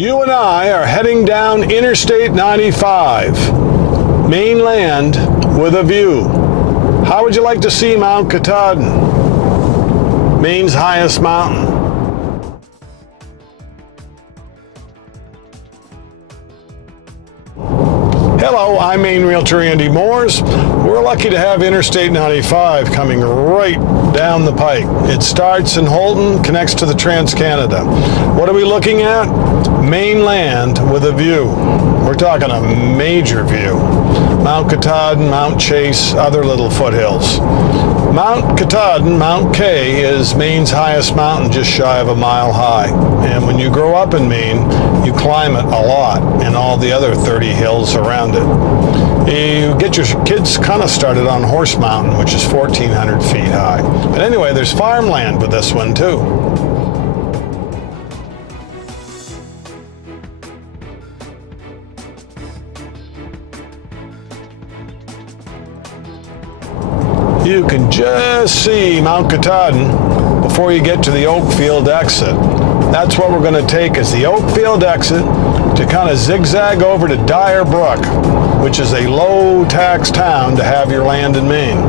You and I are heading down Interstate 95, Maine land with a view. How would you like to see Mount Katahdin, Maine's highest mountain? Hello, I'm Maine Realtor Andy Moores. We're lucky to have Interstate 95 coming right down the pike. It starts in Holton, connects to the Trans-Canada. What are we looking at? Maine land with a view. We're talking a major view. Mount Katahdin, Mount Chase, other little foothills. Mount Katahdin, Mount K, is Maine's highest mountain, just shy of a mile high. And when you grow up in Maine, you climb it a lot and all the other 30 hills around it. You get your kids kind of started on Horse Mountain, which is 1,400 feet high. But anyway, there's farmland with this one too. You can just see Mount Katahdin before you get to the Oakfield exit. That's what we're going to take as the Oakfield exit to kind of zigzag over to Dyer Brook, which is a low-tax town to have your land in Maine.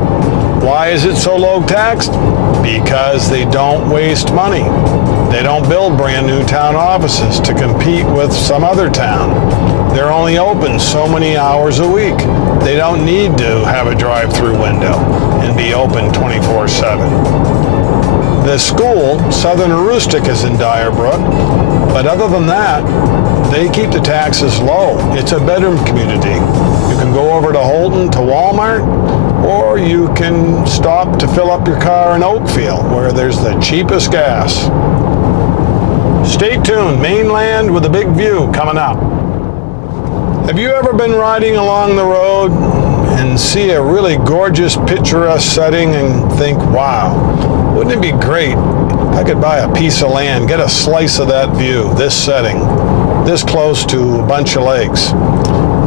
Why is it so low-taxed? Because they don't waste money. They don't build brand new town offices to compete with some other town. They're only open so many hours a week. They don't need to have a drive-through window and be open 24/7. The school, Southern Aroostook, is in Dyer Brook, but other than that, they keep the taxes low. It's a bedroom community. You can go over to Holton to Walmart, or you can stop to fill up your car in Oakfield, where there's the cheapest gas. Stay tuned, Mainland with a big view coming up. Have you ever been riding along the road and see a really gorgeous, picturesque setting and think, wow, wouldn't it be great if I could buy a piece of land, get a slice of that view, this setting, this close to a bunch of lakes?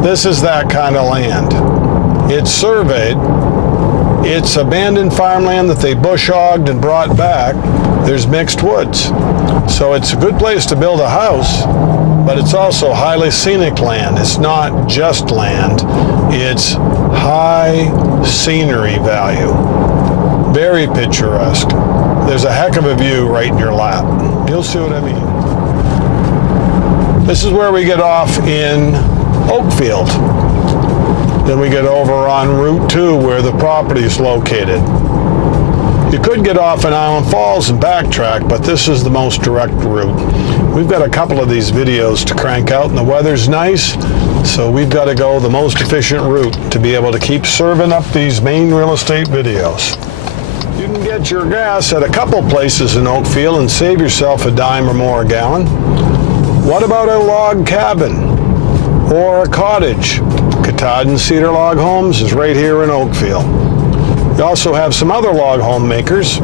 This is that kind of land. It's surveyed. It's abandoned farmland that they bush hogged and brought back. There's mixed woods. So it's a good place to build a house, but it's also highly scenic land. It's not just land, it's high scenery value. Very picturesque. There's a heck of a view right in your lap. You'll see what I mean. This is where we get off in Oakfield. Then we get over on Route 2 where the property is located. You could get off in Island Falls and backtrack, but this is the most direct route. We've got a couple of these videos to crank out and the weather's nice, so we've got to go the most efficient route to be able to keep serving up these Maine real estate videos. You can get your gas at a couple places in Oakfield and save yourself a dime or more a gallon. What about a log cabin or a cottage? Katahdin Cedar Log Homes is right here in Oakfield. We also have some other log home makers,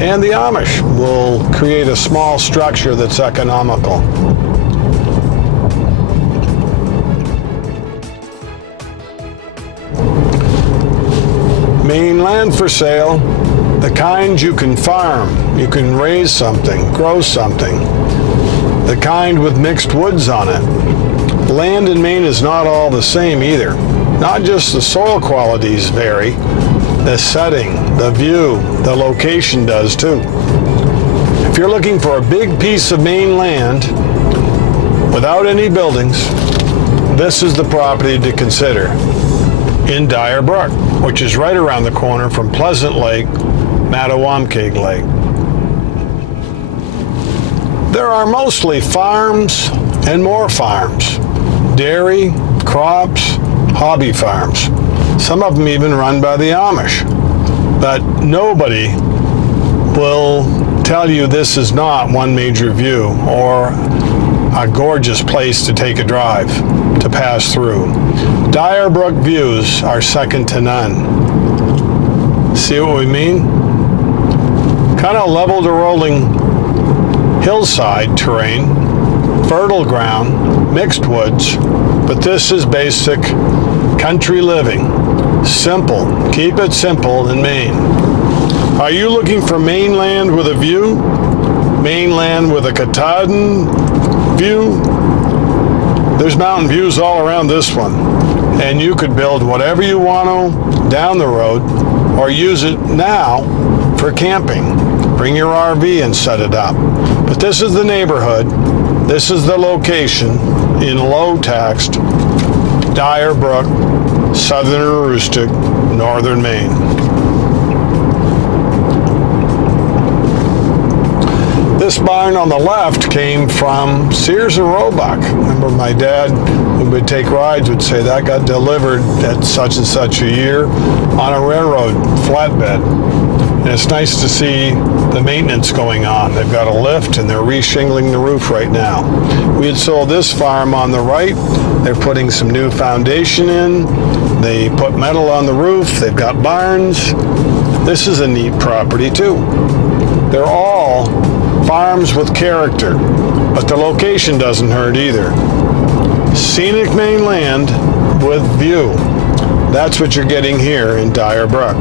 and the Amish will create a small structure that's economical. Maine land for sale, the kind you can farm, you can raise something, grow something, the kind with mixed woods on it. Land in Maine is not all the same either. Not just the soil qualities vary, the setting, the view, the location does too. If you're looking for a big piece of Maine land without any buildings, this is the property to consider in Dyer Brook, which is right around the corner from Pleasant Lake, Mattawamkeag Lake. There are mostly farms and more farms, dairy, crops, hobby farms. Some of them even run by the Amish. But nobody will tell you this is not one major view or a gorgeous place to take a drive, to pass through. Dyer Brook views are second to none. See what we mean? Kind of level to rolling hillside terrain, fertile ground, mixed woods, but this is basic country living. Simple. Keep it simple in Maine. Are you looking for Mainland with a view? Mainland with a Katahdin view? There's mountain views all around this one, and you could build whatever you want to down the road or use it now for camping. Bring your RV and set it up. But this is the neighborhood. This is the location in low-taxed Dyer Brook, southern Aroostook, northern Maine. This barn on the left came from Sears and Roebuck. Remember, my dad, who would take rides, would say that got delivered at such and such a year on a railroad flatbed. And it's nice to see the maintenance going on. They've got a lift and they're re-shingling the roof right now. We had sold this farm on the right. They're putting some new foundation in. They put metal on the roof. They've got barns. This is a neat property too. They're all farms with character, but the location doesn't hurt either. Scenic Maine land with view. That's what you're getting here in Dyer Brook.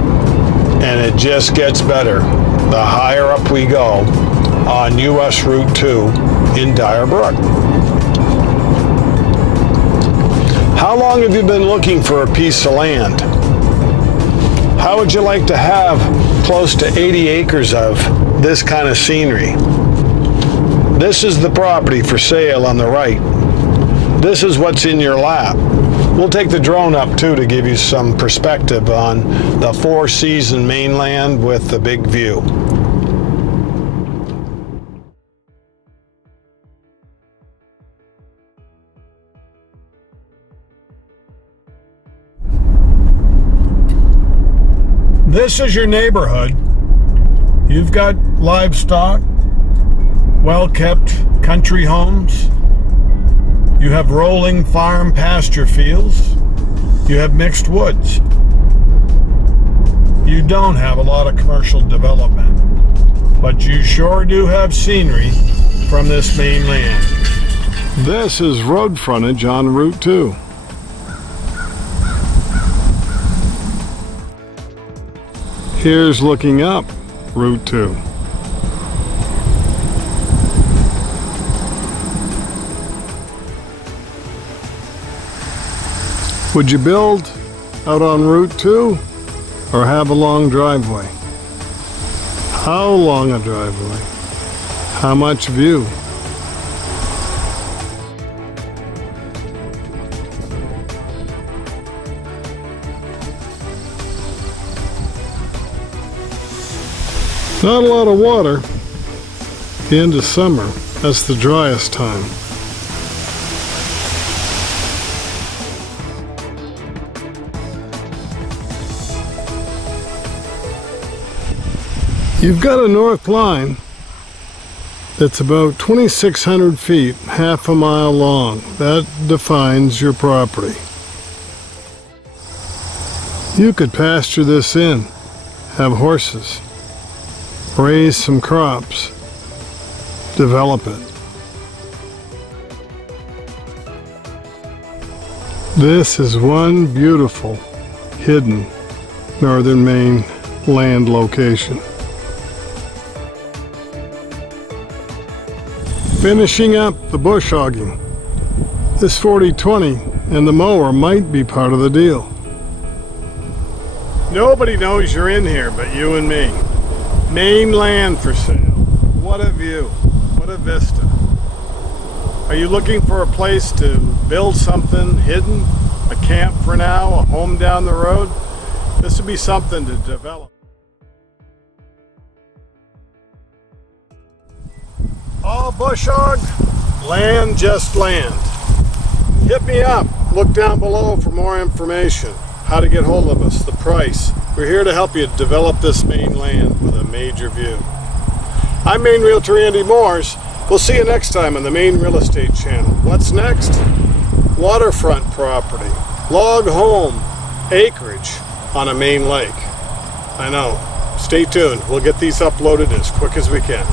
And it just gets better the higher up we go on US Route 2 in Dyer Brook. How long have you been looking for a piece of land? How would you like to have close to 80 acres of this kind of scenery? This is the property for sale on the right. This is what's in your lap. We'll take the drone up too to give you some perspective on the four-season mainland with the big view. This is your neighborhood. You've got livestock, well-kept country homes. You have rolling farm pasture fields. You have mixed woods. You don't have a lot of commercial development, but you sure do have scenery from this Maine land. This is road frontage on Route 2. Here's looking up Route 2. Would you build out on Route 2 or have a long driveway? How long a driveway? How much view? Not a lot of water. The end of summer, that's the driest time. You've got a north line that's about 2,600 feet, half a mile long. That defines your property. You could pasture this in, have horses, raise some crops, develop it. This is one beautiful, hidden northern Maine land location. Finishing up the bush hogging. This 40/20 and the mower might be part of the deal. Nobody knows you're in here but you and me. Maine land for sale. What a view. What a vista. Are you looking for a place to build something hidden? A camp for now? A home down the road? This would be something to develop. All bush hogged, land just land. Hit me up. Look down below for more information. How to get hold of us, the price. We're here to help you develop this Maine land with a major view. I'm Maine Realtor Andy Moores. We'll see you next time on the Maine Real Estate Channel. What's next? Waterfront property, log home, acreage on a Maine lake. I know. Stay tuned. We'll get these uploaded as quick as we can.